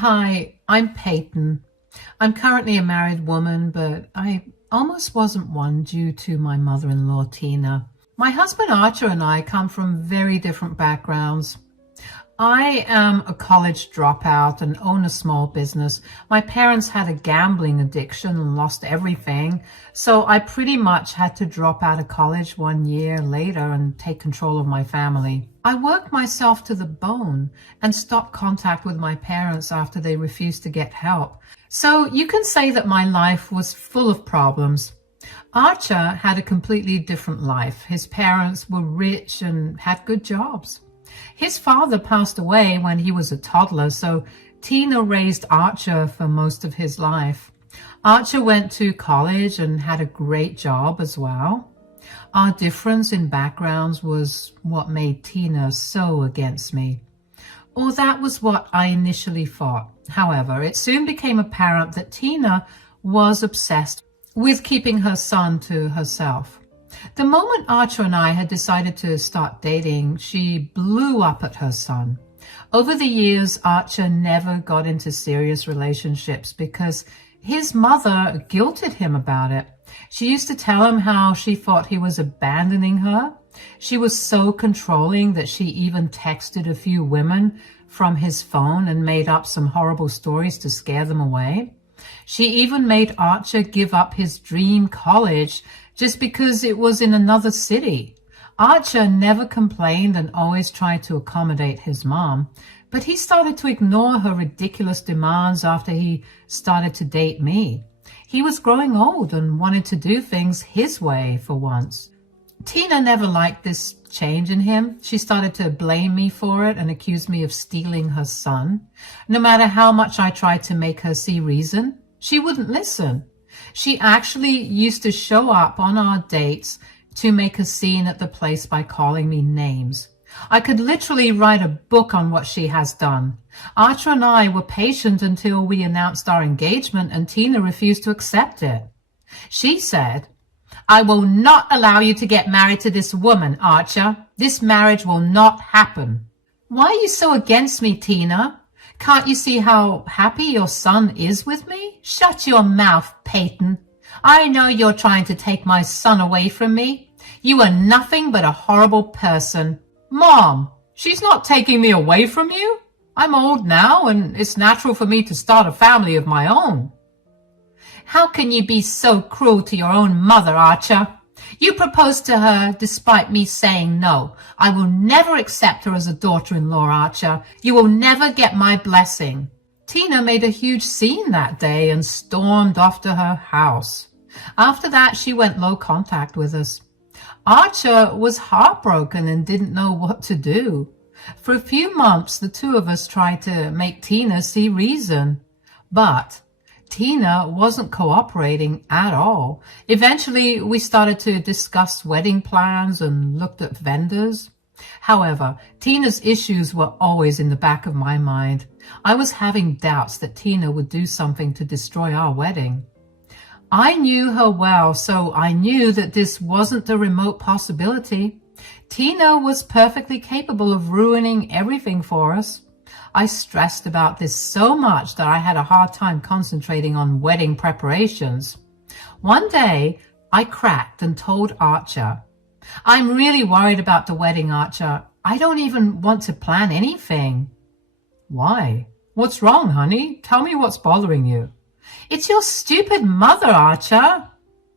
Hi, I'm Peyton. I'm currently a married woman, but I almost wasn't one due to my mother-in-law, Tina. My husband Archer and I come from very different backgrounds. I am a college dropout and own a small business. My parents had a gambling addiction and lost everything, so I pretty much had to drop out of college 1 year later and take control of my family. I worked myself to the bone and stopped contact with my parents after they refused to get help. So you can say that my life was full of problems. Archer had a completely different life. His parents were rich and had good jobs. His father passed away when he was a toddler, so Tina raised Archer for most of his life. Archer went to college and had a great job as well. Our difference in backgrounds was what made Tina so against me. Or that was what I initially thought. However, it soon became apparent that Tina was obsessed with keeping her son to herself. The moment Archer and I had decided to start dating, she blew up at her son. Over the years, Archer never got into serious relationships because his mother guilted him about it. She used to tell him how she thought he was abandoning her. She was so controlling that she even texted a few women from his phone and made up some horrible stories to scare them away. She even made Archer give up his dream college just because it was in another city. Archer never complained and always tried to accommodate his mom, but he started to ignore her ridiculous demands after he started to date me. He was growing old and wanted to do things his way for once. Tina never liked this change in him. She started to blame me for it and accuse me of stealing her son. No matter how much I tried to make her see reason, she wouldn't listen. She actually used to show up on our dates to make a scene at the place by calling me names. I could literally write a book on what she has done. Archer and I were patient until we announced our engagement and Tina refused to accept it. She said, "I will not allow you to get married to this woman, Archer. This marriage will not happen." Why are you so against me, Tina? Can't you see how happy your son is with me? Shut your mouth, Peyton. I know you're trying to take my son away from me. You are nothing but a horrible person. Mom, she's not taking me away from you. I'm old now and it's natural for me to start a family of my own. How can you be so cruel to your own mother, Archer? You proposed to her despite me saying no. I will never accept her as a daughter-in-law, Archer. You will never get my blessing. Tina made a huge scene that day and stormed off to her house. After that, she went low contact with us. Archer was heartbroken and didn't know what to do. For a few months, the two of us tried to make Tina see reason. But Tina wasn't cooperating at all. Eventually, we started to discuss wedding plans and looked at vendors. However, Tina's issues were always in the back of my mind. I was having doubts that Tina would do something to destroy our wedding. I knew her well, so I knew that this wasn't a remote possibility. Tina was perfectly capable of ruining everything for us. I stressed about this so much that I had a hard time concentrating on wedding preparations. One day, I cracked and told Archer, "I'm really worried about the wedding, Archer. I don't even want to plan anything." "Why? What's wrong, honey? Tell me what's bothering you." "It's your stupid mother, Archer."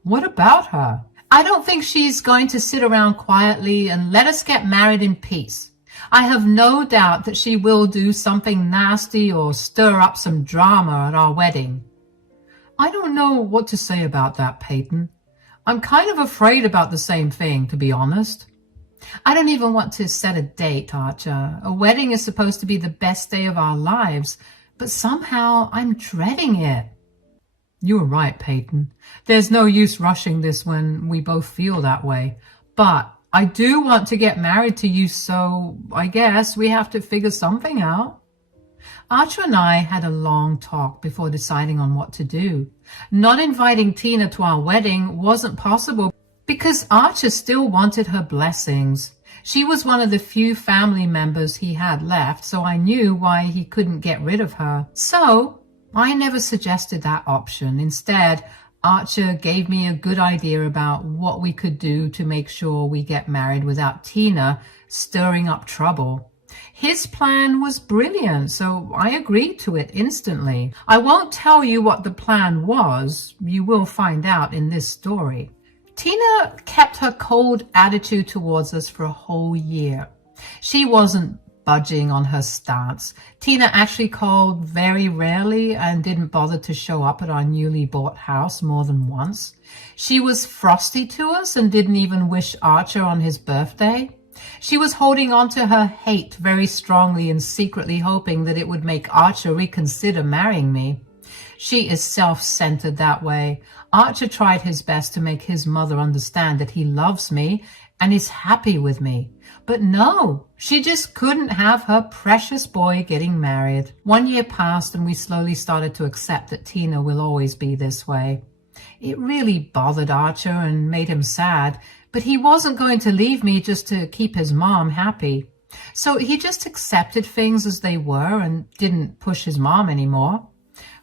"What about her?" "I don't think she's going to sit around quietly and let us get married in peace. I have no doubt that she will do something nasty or stir up some drama at our wedding." I don't know what to say about that, Peyton. I'm kind of afraid about the same thing, to be honest. I don't even want to set a date, Archer. A wedding is supposed to be the best day of our lives, but somehow I'm dreading it. You're right, Peyton. There's no use rushing this when we both feel that way. But I do want to get married to you, so I guess we have to figure something out. Archer and I had a long talk before deciding on what to do. Not inviting Tina to our wedding wasn't possible because Archer still wanted her blessings. She was one of the few family members he had left, so I knew why he couldn't get rid of her. So I never suggested that option. Instead, Archer gave me a good idea about what we could do to make sure we get married without Tina stirring up trouble. His plan was brilliant, so I agreed to it instantly. I won't tell you what the plan was. You will find out in this story. Tina kept her cold attitude towards us for a whole year. She wasn't budging on her stance. Tina actually called very rarely and didn't bother to show up at our newly bought house more than once. She was frosty to us and didn't even wish Archer on his birthday. She was holding on to her hate very strongly and secretly hoping that it would make Archer reconsider marrying me. She is self-centered that way. Archer tried his best to make his mother understand that he loves me and is happy with me. But no, she just couldn't have her precious boy getting married. 1 year passed and we slowly started to accept that Tina will always be this way. It really bothered Archer and made him sad, but he wasn't going to leave me just to keep his mom happy. So he just accepted things as they were and didn't push his mom anymore.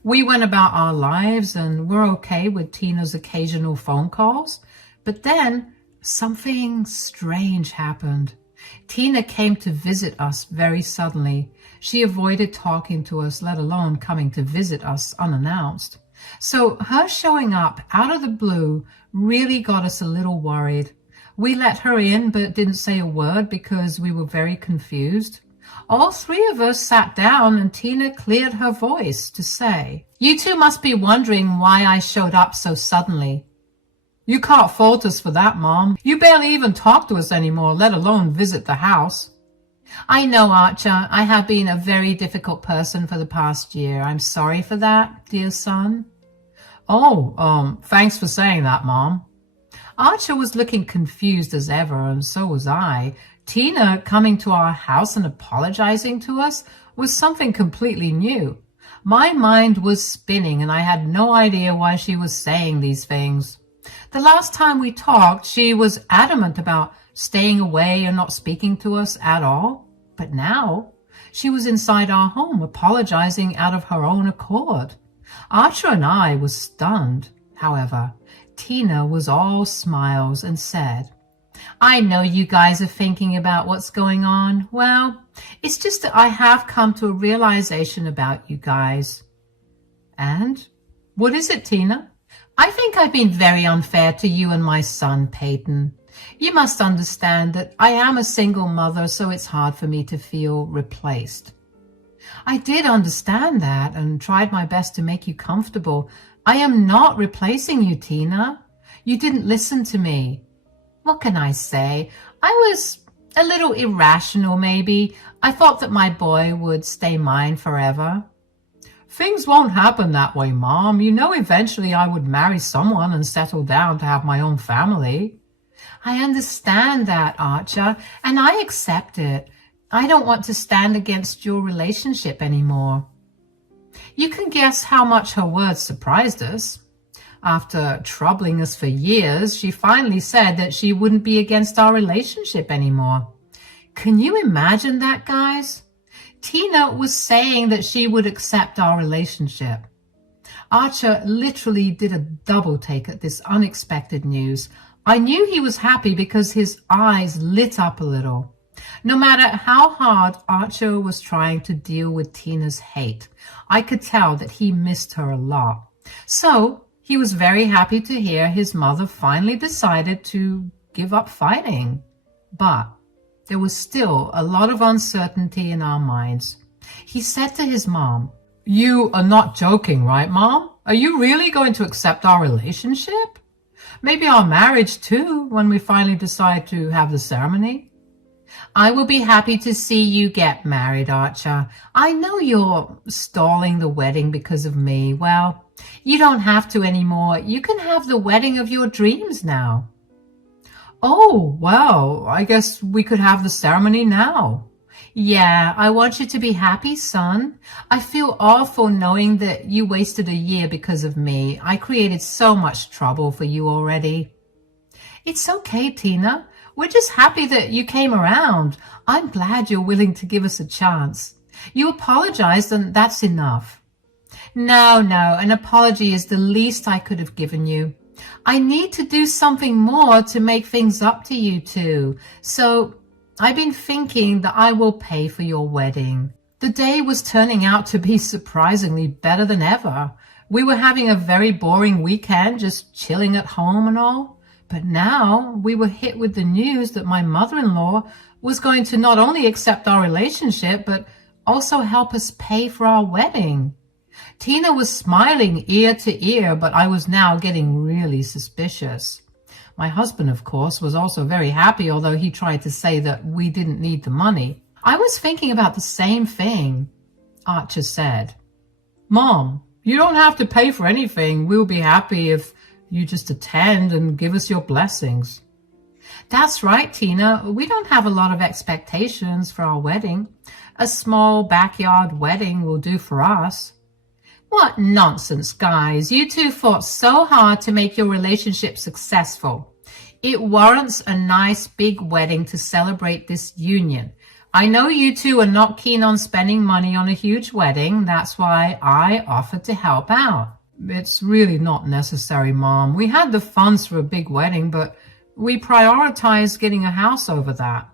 We went about our lives and were okay with Tina's occasional phone calls. But then something strange happened. Tina came to visit us very suddenly. She avoided talking to us, let alone coming to visit us unannounced. So her showing up out of the blue really got us a little worried. We let her in but didn't say a word because we were very confused. All three of us sat down and Tina cleared her voice to say, "You two must be wondering why I showed up so suddenly." "You can't fault us for that, Mom. You barely even talk to us anymore, let alone visit the house." "I know, Archer. I have been a very difficult person for the past year. I'm sorry for that, dear son." "Oh, thanks for saying that, Mom." Archer was looking confused as ever, and so was I. Tina coming to our house and apologizing to us was something completely new. My mind was spinning, and I had no idea why she was saying these things. The last time we talked, she was adamant about staying away and not speaking to us at all. But now, she was inside our home, apologizing out of her own accord. Archer and I were stunned. However, Tina was all smiles and said, "I know you guys are thinking about what's going on. Well, it's just that I have come to a realization about you guys." "And what is it, Tina?" "I think I've been very unfair to you and my son, Peyton. You must understand that I am a single mother, so it's hard for me to feel replaced." I did understand that and tried my best to make you comfortable. "I am not replacing you, Tina. You didn't listen to me." "What can I say? I was a little irrational, maybe. I thought that my boy would stay mine forever." "Things won't happen that way, Mom. You know eventually I would marry someone and settle down to have my own family." "I understand that, Archer, and I accept it. I don't want to stand against your relationship anymore." You can guess how much her words surprised us. After troubling us for years, she finally said that she wouldn't be against our relationship anymore. Can you imagine that, guys? Tina was saying that she would accept our relationship. Archer literally did a double take at this unexpected news. I knew he was happy because his eyes lit up a little. No matter how hard Archer was trying to deal with Tina's hate, I could tell that he missed her a lot. So he was very happy to hear his mother finally decided to give up fighting. But there was still a lot of uncertainty in our minds. He said to his mom, "You are not joking, right, Mom? Are you really going to accept our relationship? Maybe our marriage too, when we finally decide to have the ceremony?" "I will be happy to see you get married, Archer. I know you're stalling the wedding because of me. Well, you don't have to anymore. You can have the wedding of your dreams now." "Oh, well, I guess we could have the ceremony now." "Yeah, I want you to be happy, son. I feel awful knowing that you wasted a year because of me. I created so much trouble for you already." "It's okay, Tina. We're just happy that you came around. I'm glad you're willing to give us a chance. You apologized and that's enough. No, an apology is the least I could have given you. I need to do something more to make things up to you two. So I've been thinking that I will pay for your wedding. The day was turning out to be surprisingly better than ever. We were having a very boring weekend, just chilling at home and all. But now we were hit with the news that my mother-in-law was going to not only accept our relationship, but also help us pay for our wedding. Tina was smiling ear to ear, but I was now getting really suspicious. My husband, of course, was also very happy, although he tried to say that we didn't need the money. I was thinking about the same thing. Archer said, Mom, you don't have to pay for anything. We'll be happy if you just attend and give us your blessings. That's right, Tina. We don't have a lot of expectations for our wedding. A small backyard wedding will do for us. What nonsense, guys. You two fought so hard to make your relationship successful. It warrants a nice big wedding to celebrate this union. I know you two are not keen on spending money on a huge wedding. That's why I offered to help out. It's really not necessary, Mom. We had the funds for a big wedding, but we prioritized getting a house over that.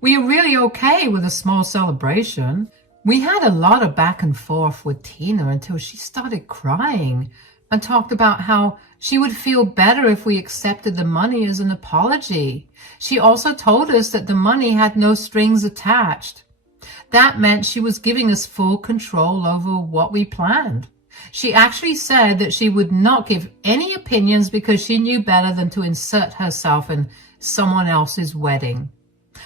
We are really okay with a small celebration. We had a lot of back and forth with Tina until she started crying and talked about how she would feel better if we accepted the money as an apology. She also told us that the money had no strings attached. That meant she was giving us full control over what we planned. She actually said that she would not give any opinions because she knew better than to insert herself in someone else's wedding.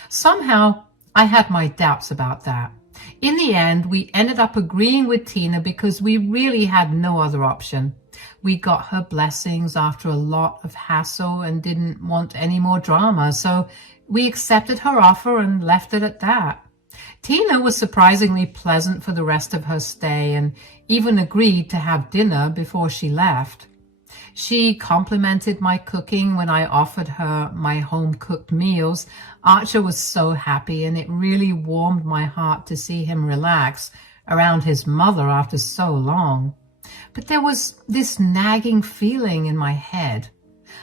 Somehow, I had my doubts about that. In the end, we ended up agreeing with Tina because we really had no other option. We got her blessings after a lot of hassle and didn't want any more drama, so we accepted her offer and left it at that. Tina was surprisingly pleasant for the rest of her stay and even agreed to have dinner before she left. She complimented my cooking when I offered her my home-cooked meals. Archer was so happy, and it really warmed my heart to see him relax around his mother after so long. But there was this nagging feeling in my head.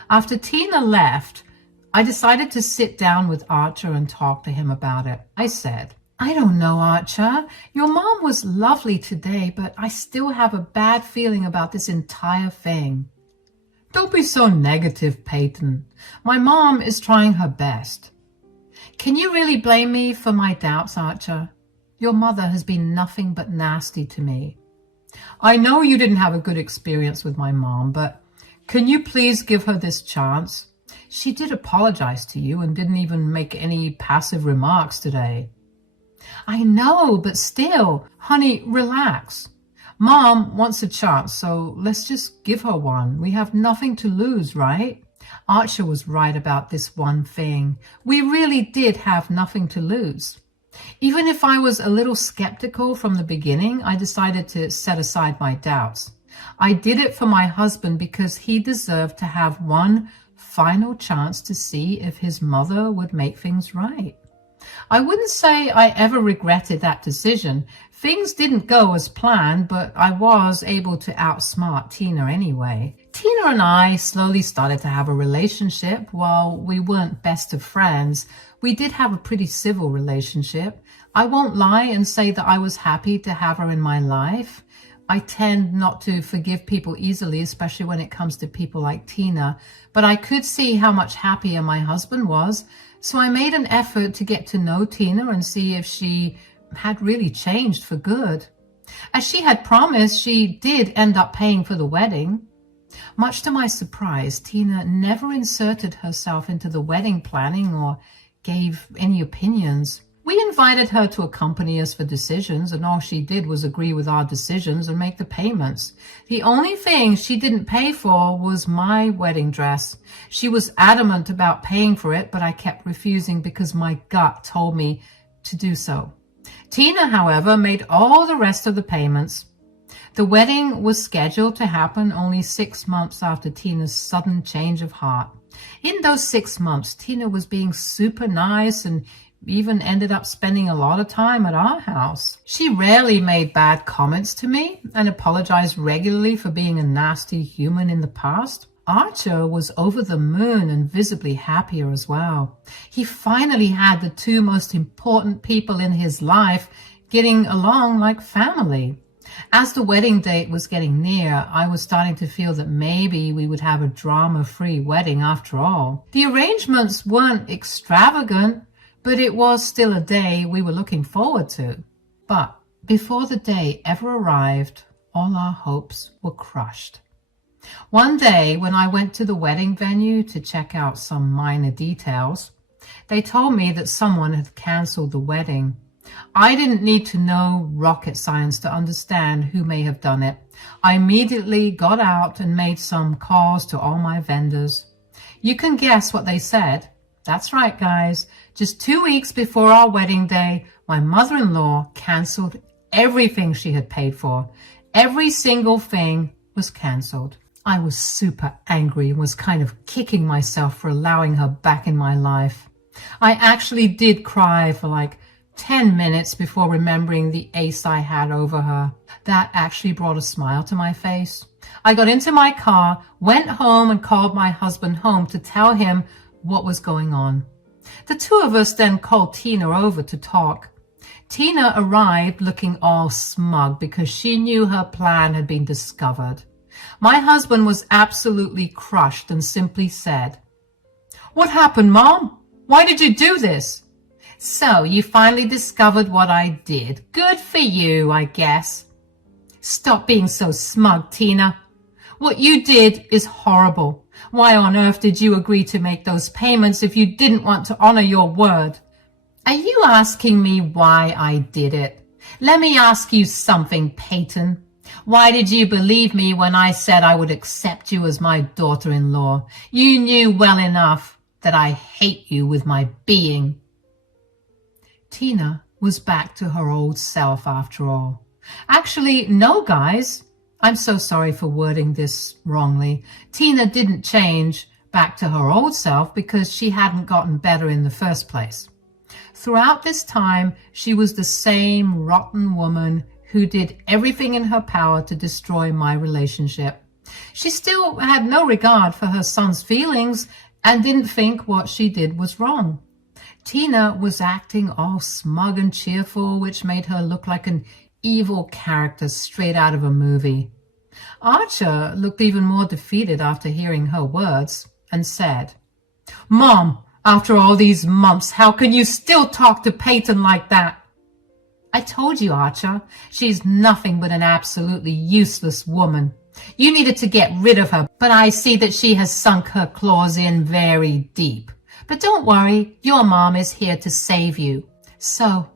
After Tina left, I decided to sit down with Archer and talk to him about it. I said, I don't know, Archer. Your mom was lovely today, but I still have a bad feeling about this entire thing. Don't be so negative, Peyton. My mom is trying her best. Can you really blame me for my doubts, Archer? Your mother has been nothing but nasty to me. I know you didn't have a good experience with my mom, but can you please give her this chance? She did apologize to you and didn't even make any passive remarks today. I know, but still, honey, relax. Mom wants a chance, so let's just give her one. We have nothing to lose, right? Archer was right about this one thing. We really did have nothing to lose. Even if I was a little skeptical from the beginning, I decided to set aside my doubts. I did it for my husband because he deserved to have one final chance to see if his mother would make things right. I wouldn't say I ever regretted that decision. Things didn't go as planned, but I was able to outsmart Tina anyway. Tina and I slowly started to have a relationship. While we weren't best of friends, we did have a pretty civil relationship. I won't lie and say that I was happy to have her in my life. I tend not to forgive people easily, especially when it comes to people like Tina, but I could see how much happier my husband was. So I made an effort to get to know Tina and see if she had really changed for good. As she had promised, she did end up paying for the wedding. Much to my surprise, Tina never inserted herself into the wedding planning or gave any opinions. We invited her to accompany us for decisions, and all she did was agree with our decisions and make the payments. The only thing she didn't pay for was my wedding dress. She was adamant about paying for it, but I kept refusing because my gut told me to do so. Tina, however, made all the rest of the payments. The wedding was scheduled to happen only 6 months after Tina's sudden change of heart. In those 6 months, Tina was being super nice and even ended up spending a lot of time at our house. She rarely made bad comments to me and apologized regularly for being a nasty human in the past. Archer was over the moon and visibly happier as well. He finally had the two most important people in his life getting along like family. As the wedding date was getting near, I was starting to feel that maybe we would have a drama-free wedding after all. The arrangements weren't extravagant, but it was still a day we were looking forward to. But before the day ever arrived, all our hopes were crushed. One day when I went to the wedding venue to check out some minor details, they told me that someone had canceled the wedding. I didn't need to know rocket science to understand who may have done it. I immediately got out and made some calls to all my vendors. You can guess what they said. That's right, guys. Just 2 weeks before our wedding day, my mother-in-law canceled everything she had paid for. Every single thing was canceled. I was super angry and was kind of kicking myself for allowing her back in my life. I actually did cry for like 10 minutes before remembering the ace I had over her. That actually brought a smile to my face. I got into my car, went home and called my husband home to tell him what was going on. The two of us then called Tina over to talk. Tina arrived looking all smug because she knew her plan had been discovered. My husband was absolutely crushed and simply said, "What happened, Mom? Why did you do this?" "So you finally discovered what I did. Good for you, I guess." "Stop being so smug, Tina. What you did is horrible. Why on earth did you agree to make those payments if you didn't want to honor your word?" "Are you asking me why I did it? Let me ask you something, Peyton. Why did you believe me when I said I would accept you as my daughter-in-law? You knew well enough that I hate you with my being." Tina was back to her old self after all. Actually, no, guys. I'm so sorry for wording this wrongly. Tina didn't change back to her old self because she hadn't gotten better in the first place. Throughout this time, she was the same rotten woman who did everything in her power to destroy my relationship. She still had no regard for her son's feelings and didn't think what she did was wrong. Tina was acting all smug and cheerful, which made her look like an evil character straight out of a movie. Archer looked even more defeated after hearing her words and said, "Mom, after all these months, how can you still talk to Peyton like that?" "I told you, Archer, she's nothing but an absolutely useless woman. You needed to get rid of her, but I see that she has sunk her claws in very deep. But don't worry, your mom is here to save you." "So,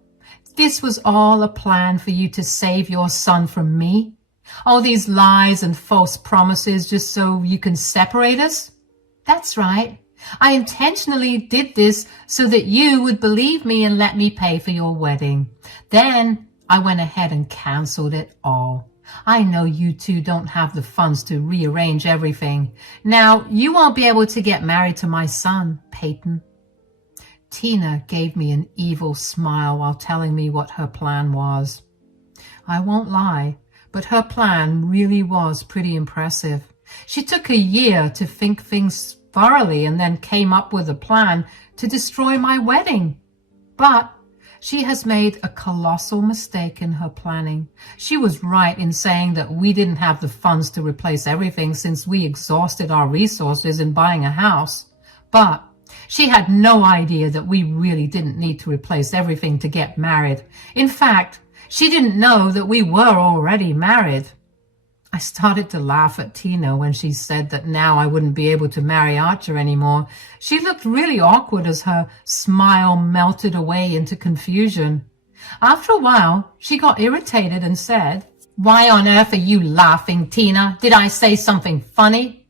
this was all a plan for you to save your son from me? All these lies and false promises just so you can separate us?" "That's right. I intentionally did this so that you would believe me and let me pay for your wedding. Then I went ahead and canceled it all. I know you two don't have the funds to rearrange everything. Now you won't be able to get married to my son, Peyton." Tina gave me an evil smile while telling me what her plan was. I won't lie, but her plan really was pretty impressive. She took a year to think things thoroughly and then came up with a plan to destroy my wedding. But she has made a colossal mistake in her planning. She was right in saying that we didn't have the funds to replace everything since we exhausted our resources in buying a house. But she had no idea that we really didn't need to replace everything to get married. In fact, she didn't know that we were already married. I started to laugh at Tina when she said that now I wouldn't be able to marry Archer anymore. She looked really awkward as her smile melted away into confusion. After a while, she got irritated and said, "Why on earth are you laughing, Tina? Did I say something funny?"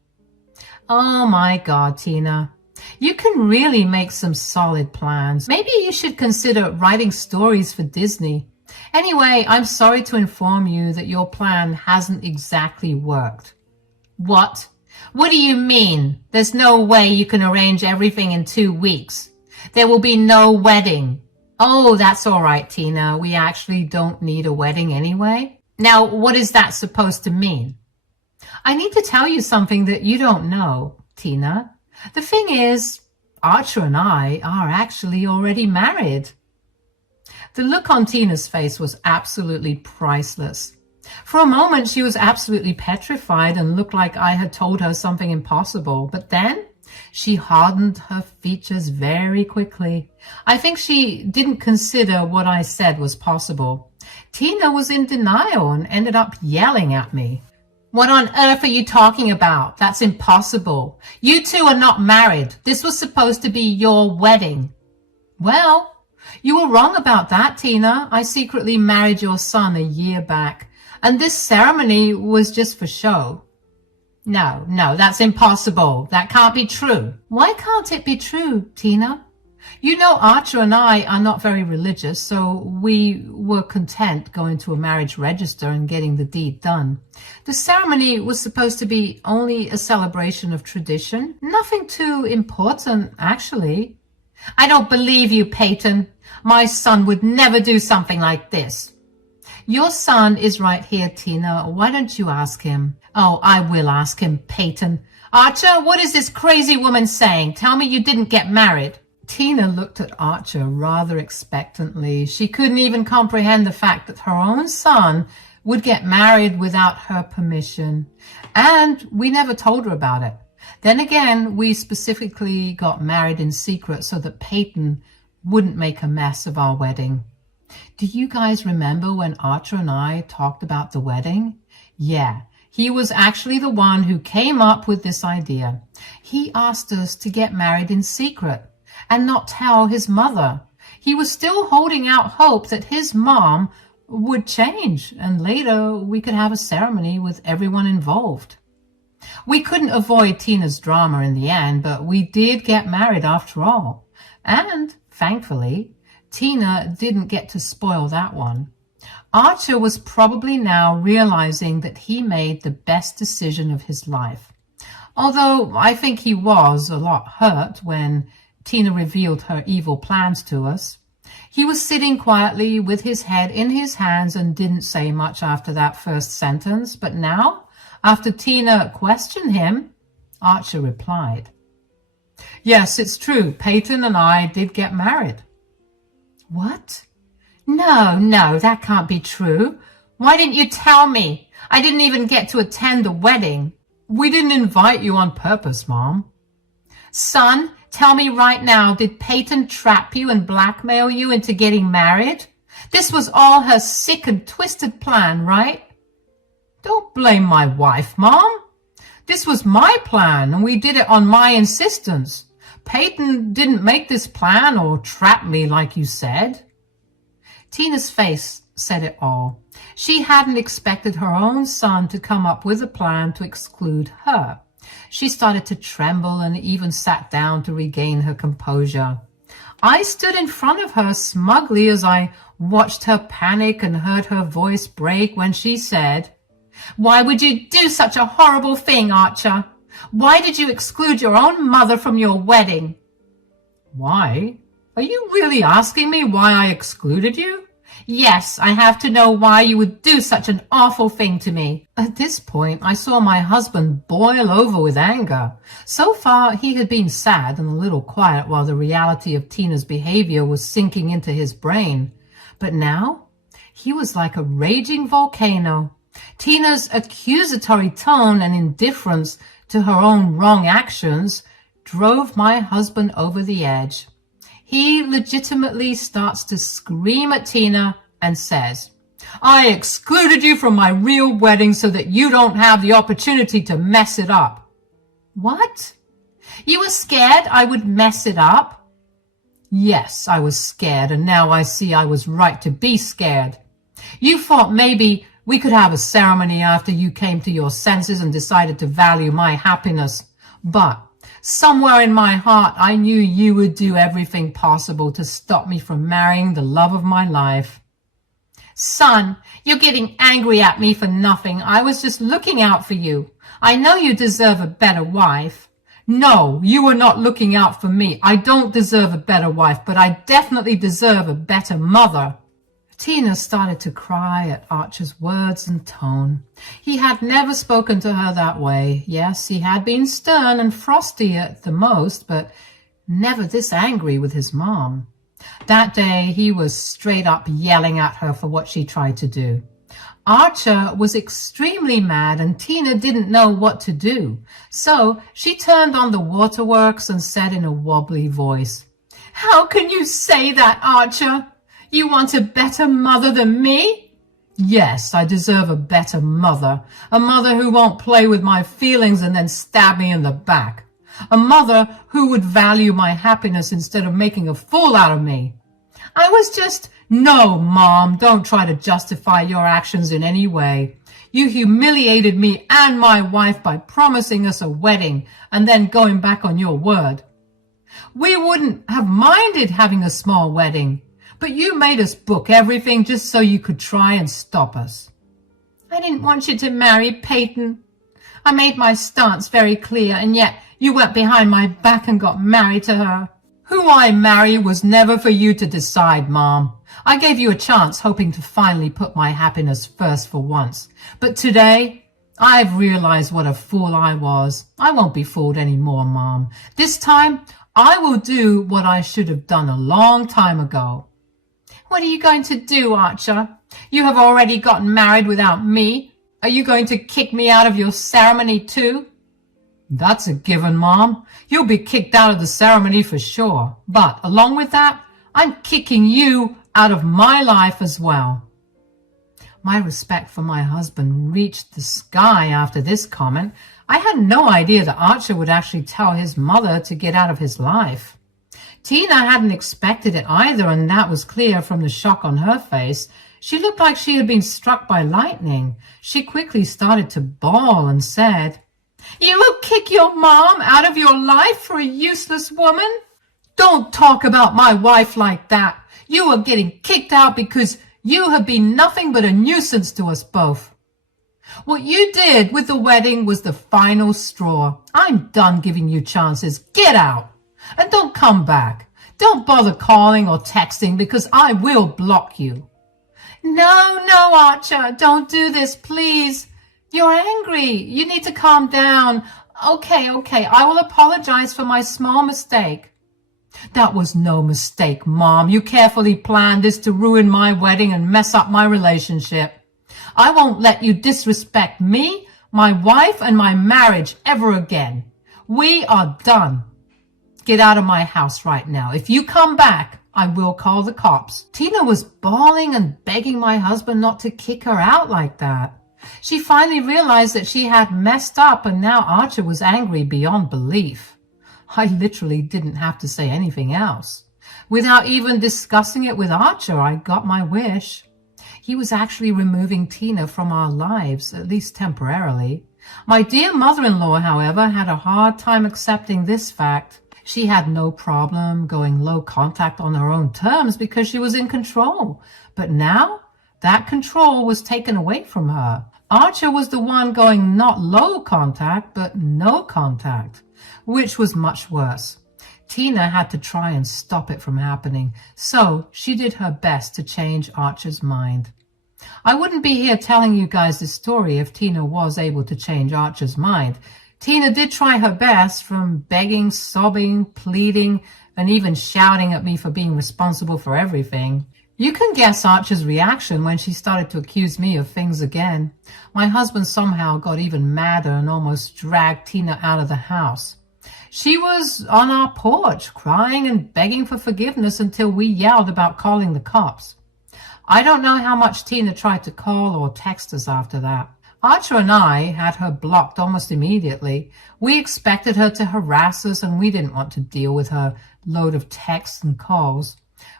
Oh my God, Tina. You can really make some solid plans. Maybe you should consider writing stories for Disney. Anyway, I'm sorry to inform you that your plan hasn't exactly worked. What? What do you mean? There's no way you can arrange everything in 2 weeks. There will be no wedding. Oh, that's all right, Tina. We actually don't need a wedding anyway. Now, what is that supposed to mean? I need to tell you something that you don't know, Tina. The thing is, Archer and I are actually already married. The look on Tina's face was absolutely priceless. For a moment, she was absolutely petrified and looked like I had told her something impossible. But then she hardened her features very quickly. I think she didn't consider what I said was possible. Tina was in denial and ended up yelling at me. What on earth are you talking about? That's impossible. You two are not married. This was supposed to be your wedding. Well, you were wrong about that, Tina. I secretly married your son a year back, and this ceremony was just for show. No, that's impossible. That can't be true. Why can't it be true, Tina? You know, Archer and I are not very religious, so we were content going to a marriage register and getting the deed done. The ceremony was supposed to be only a celebration of tradition. Nothing too important, actually. I don't believe you, Peyton. My son would never do something like this. Your son is right here, Tina. Why don't you ask him? Oh, I will ask him, Peyton. Archer, what is this crazy woman saying? Tell me you didn't get married. Tina looked at Archer rather expectantly. She couldn't even comprehend the fact that her own son would get married without her permission. And we never told her about it. Then again, we specifically got married in secret so that Peyton wouldn't make a mess of our wedding. Do you guys remember when Archer and I talked about the wedding? Yeah, he was actually the one who came up with this idea. He asked us to get married in secret and not tell his mother. He was still holding out hope that his mom would change, and later we could have a ceremony with everyone involved. We couldn't avoid Tina's drama in the end, but we did get married after all. And, thankfully, Tina didn't get to spoil that one. Archer was probably now realizing that he made the best decision of his life. Although I think he was a lot hurt when Tina revealed her evil plans to us. He was sitting quietly with his head in his hands and didn't say much after that first sentence. But now, after Tina questioned him, Archer replied, "Yes, it's true. Peyton and I did get married." What? No, that can't be true. Why didn't you tell me? I didn't even get to attend the wedding. We didn't invite you on purpose, Mom. Son, tell me right now, did Peyton trap you and blackmail you into getting married? This was all her sick and twisted plan, right? Don't blame my wife, Mom. This was my plan, and we did it on my insistence. Peyton didn't make this plan or trap me like you said. Tina's face said it all. She hadn't expected her own son to come up with a plan to exclude her. She started to tremble and even sat down to regain her composure. I stood in front of her smugly as I watched her panic and heard her voice break when she said, "Why would you do such a horrible thing, Archer? Why did you exclude your own mother from your wedding?" Why? Are you really asking me why I excluded you? Yes, I have to know why you would do such an awful thing to me. At this point, I saw my husband boil over with anger. So far, he had been sad and a little quiet while the reality of Tina's behavior was sinking into his brain. But now, he was like a raging volcano. Tina's accusatory tone and indifference to her own wrong actions drove my husband over the edge. He legitimately starts to scream at Tina and says, "I excluded you from my real wedding so that you don't have the opportunity to mess it up." What? You were scared I would mess it up? Yes, I was scared, and now I see I was right to be scared. You thought maybe we could have a ceremony after you came to your senses and decided to value my happiness. But somewhere in my heart, I knew you would do everything possible to stop me from marrying the love of my life. Son, you're getting angry at me for nothing. I was just looking out for you. I know you deserve a better wife. No, you are not looking out for me. I don't deserve a better wife, but I definitely deserve a better mother. Tina started to cry at Archer's words and tone. He had never spoken to her that way. Yes, he had been stern and frosty at the most, but never this angry with his mom. That day, he was straight up yelling at her for what she tried to do. Archer was extremely mad and Tina didn't know what to do. So she turned on the waterworks and said in a wobbly voice, "How can you say that, Archer? You want a better mother than me?" "Yes, I deserve a better mother. A mother who won't play with my feelings and then stab me in the back. A mother who would value my happiness instead of making a fool out of me. I was just..." "No, Mom, don't try to justify your actions in any way. You humiliated me and my wife by promising us a wedding and then going back on your word. We wouldn't have minded having a small wedding, but you made us book everything just so you could try and stop us. I didn't want you to marry Peyton. I made my stance very clear, and yet you went behind my back and got married to her. Who I marry was never for you to decide, Mom. I gave you a chance hoping to finally put my happiness first for once. But today, I've realized what a fool I was. I won't be fooled anymore, Mom. This time, I will do what I should have done a long time ago." "What are you going to do, Archer? You have already gotten married without me. Are you going to kick me out of your ceremony too?" "That's a given, Mom. You'll be kicked out of the ceremony for sure. But along with that, I'm kicking you out of my life as well." My respect for my husband reached the sky after this comment. I had no idea that Archer would actually tell his mother to get out of his life. Tina hadn't expected it either, and that was clear from the shock on her face. She looked like she had been struck by lightning. She quickly started to bawl and said, "You will kick your mom out of your life for a useless woman? Don't talk about my wife like that. You are getting kicked out because you have been nothing but a nuisance to us both. What you did with the wedding was the final straw. I'm done giving you chances. Get out. And don't come back. Don't bother calling or texting because I will block you." No, Archer, don't do this, please. You're angry. You need to calm down. Okay, I will apologize for my small mistake." "That was no mistake, Mom. You carefully planned this to ruin my wedding and mess up my relationship. I won't let you disrespect me, my wife, and my marriage ever again. We are done. Get out of my house right now. If you come back, I will call the cops." Tina was bawling and begging my husband not to kick her out like that. She finally realized that she had messed up, and now Archer was angry beyond belief. I literally didn't have to say anything else. Without even discussing it with Archer, I got my wish. He was actually removing Tina from our lives, at least temporarily. My dear mother-in-law, however, had a hard time accepting this fact. She had no problem going low contact on her own terms because she was in control. But now, that control was taken away from her. Archer was the one going not low contact, but no contact, which was much worse. Tina had to try and stop it from happening, so she did her best to change Archer's mind. I wouldn't be here telling you guys this story if Tina was able to change Archer's mind. Tina did try her best, from begging, sobbing, pleading, and even shouting at me for being responsible for everything. You can guess Archer's reaction when she started to accuse me of things again. My husband somehow got even madder and almost dragged Tina out of the house. She was on our porch, crying and begging for forgiveness until we yelled about calling the cops. I don't know how much Tina tried to call or text us after that. Archer and I had her blocked almost immediately. We expected her to harass us, and we didn't want to deal with her load of texts and calls.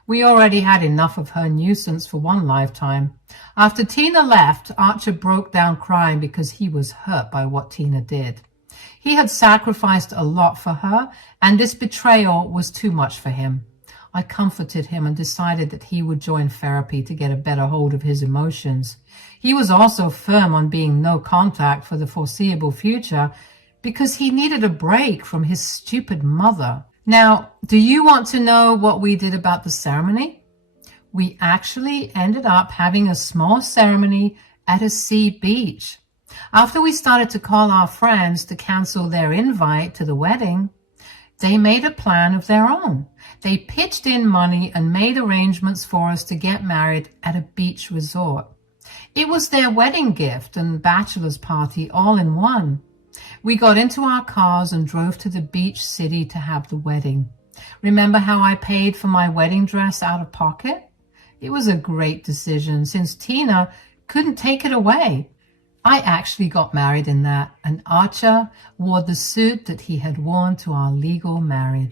We already had enough of her nuisance for one lifetime. After Tina left, Archer broke down crying because he was hurt by what Tina did. He had sacrificed a lot for her, and this betrayal was too much for him. I comforted him and decided that he would join therapy to get a better hold of his emotions. He was also firm on being no contact for the foreseeable future because he needed a break from his stupid mother. Now, do you want to know what we did about the ceremony? We actually ended up having a small ceremony at a sea beach. After we started to call our friends to cancel their invite to the wedding, they made a plan of their own. They pitched in money and made arrangements for us to get married at a beach resort. It was their wedding gift and bachelor's party all in one. We got into our cars and drove to the beach city to have the wedding. Remember how I paid for my wedding dress out of pocket? It was a great decision since Tina couldn't take it away. I actually got married in that, and Archer wore the suit that he had worn to our legal marriage.